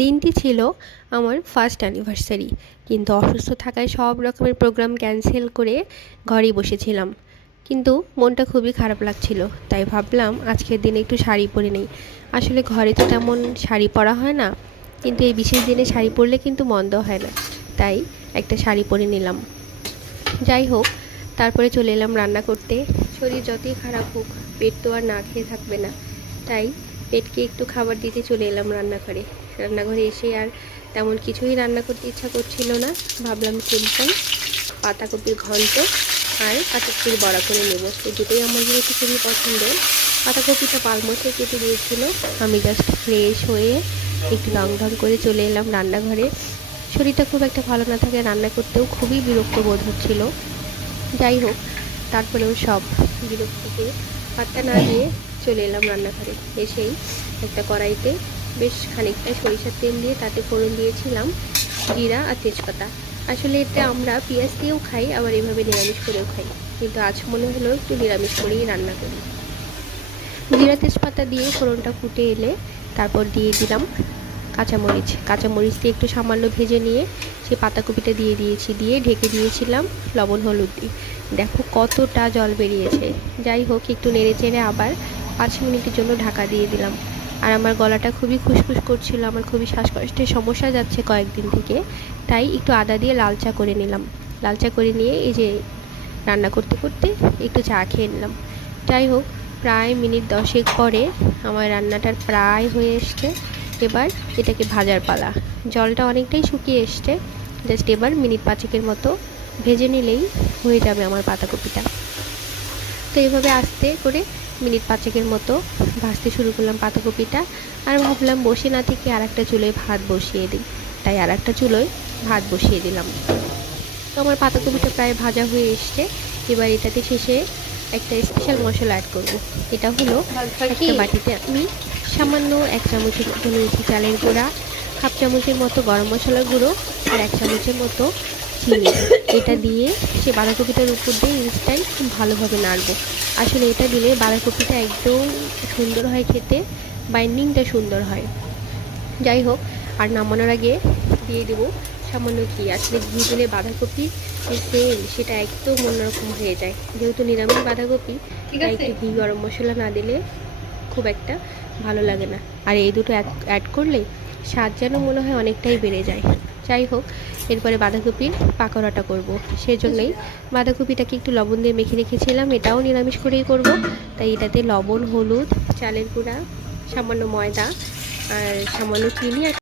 দিনটি ছিল আমার ফার্স্ট অ্যানিভার্সারি, কিন্তু অসুস্থ থাকায় সব রকমের প্রোগ্রাম ক্যান্সেল করে ঘরেই বসেছিলাম। কিন্তু মনটা খুবই খারাপ লাগছিল, তাই ভাবলাম আজকের দিনে একটু শাড়ি পরে নেই। আসলে ঘরে তো তেমন শাড়ি পরা হয় না, কিন্তু এই বিশেষ দিনে শাড়ি পরলে কিন্তু মন্দ হয় না, তাই একটা শাড়ি পরে নিলাম। যাই হোক, তারপরে চলে এলাম রান্না করতে। শরীর যতই খারাপ হোক, পেট তো আর না খেয়ে থাকবে না, তাই পেটকে একটু খাবার দিতে চলে এলাম রান্নাঘরে এসে আর তেমন কিছুই রান্না করতে ইচ্ছা করছিল না। ভাবলাম সিম্পল পাতাকপির ঘন্ট আর পাতাকপির বড়া করে নেব। এই দুটোই আমার যেহেতু খুবই পছন্দ। পাতাকপিটা পালমোচে কেটে দিয়েছিল, আমি জাস্ট ফ্রেশ হয়ে একটু রং ঢং করে চলে এলাম রান্নাঘরে। শরীরটা খুব একটা ভালো না থাকে, রান্না করতেও খুবই বিরক্ত বোধ হচ্ছিল। যাই হোক, তারপরেও সব বিরক্তিকে পাত্তা না দিয়ে চলে এলাম রান্নাঘরে। এসেই একটা কড়াইতে বেশ খানিকটা সরিষার তেল দিয়ে তাতে ফোড়ন দিয়েছিলাম জিরা আর তেজপাতা। আসলে এটা আমরা পেঁয়াজ দিয়েও খাই, আবার এভাবে নিরামিষ করেও খাই, কিন্তু আজ মনে হলো একটু নিরামিষ করেই রান্না করি। জিরা তেজপাতা দিয়ে ফোড়নটা ফুটে এলে তারপর দিয়ে দিলাম কাঁচামরিচ দিয়ে একটু সামান্য ভেজে নিয়ে সেই পাতাকপিটা দিয়ে ঢেকে দিয়েছিলাম লবণ হলুদ দিয়ে। দেখো কতটা জল বেরিয়েছে। যাই হোক, একটু নেড়ে চেড়ে আবার 5 মিনিটের জন্য ঢাকা দিয়ে দিলাম। আর আমার গলাটা খুবই খুসখুস করছিল, আমার খুবই শ্বাসকষ্টের সমস্যা যাচ্ছে কয়েকদিন থেকে, তাই একটু আদা দিয়ে লাল চা করে নিলাম। লাল চা করে নিয়ে এই যে রান্না করতে করতে একটু চা খেয়ে নিলাম। যাই হোক, প্রায় মিনিট 10 পরে আমার রান্নাটার প্রায় হয়ে এসছে। এবার এটাকে ভাজার পালা। জলটা অনেকটাই শুকিয়ে এসছে, জাস্ট এবার মিনিট 5 মতো ভেজে নিলেই হয়ে যাবে আমার পাতাকপিটা। তো এইভাবে আস্তে করে মিনিট 5 মতো ভাজতে শুরু করলাম পাতাকপিটা। আর ভাবলাম বসে না থেকে আর একটা চুলোয় ভাত বসিয়ে দিই, তাই আর একটা চুলোয় ভাত বসিয়ে দিলাম। তো আমার পাতাকপিটা প্রায় ভাজা হয়ে এসছে। এবার এটাতে শেষে একটা স্পেশাল মশলা অ্যাড করব। এটা হলো একটা বাটিতে আমি সামান্য 1 চামচের মতো নিয়েছি চালের গুঁড়া, হাফ চামচের মতো গরম মশলার গুঁড়ো আর 1 চামচের মতো চিনি। এটা দিয়ে সে বাঁধাকপিটার উপর দিয়ে ইনস্ট্যান্ট খুব ভালোভাবে নাড়ব। আসলে এটা দিলে বাঁধাকপিটা একদম সুন্দর হয় খেতে, বাইন্ডিংটা সুন্দর হয়। যাই হোক, আর নামানোর আগে দিয়ে দেবো সামান্য ঘি। আসলে ঘি দিলে বাঁধাকপির যে সেল সেটা একদম অন্যরকম হয়ে যায়। যেহেতু নিরামিষ বাঁধাকপি, তাই একটু ঘি গরম মশলা না দিলে খুব একটা ভালো লাগে না। আর এই দুটো অ্যাড করলে স্বাদ যেন মনে হয় অনেকটাই বেড়ে যায়। যাই হোক, এরপরে বাঁধাকপির পাকোড়াটা করব। সেজন্যই বাঁধাকপিটাকে একটু লবণ দিয়ে মেখে রেখেছিলাম, এটাও নিরামিষ করেই করব, তাই এটাতে লবণ, হলুদ, চালের গুঁড়া, সামান্য ময়দা আর সামান্য চিনি আর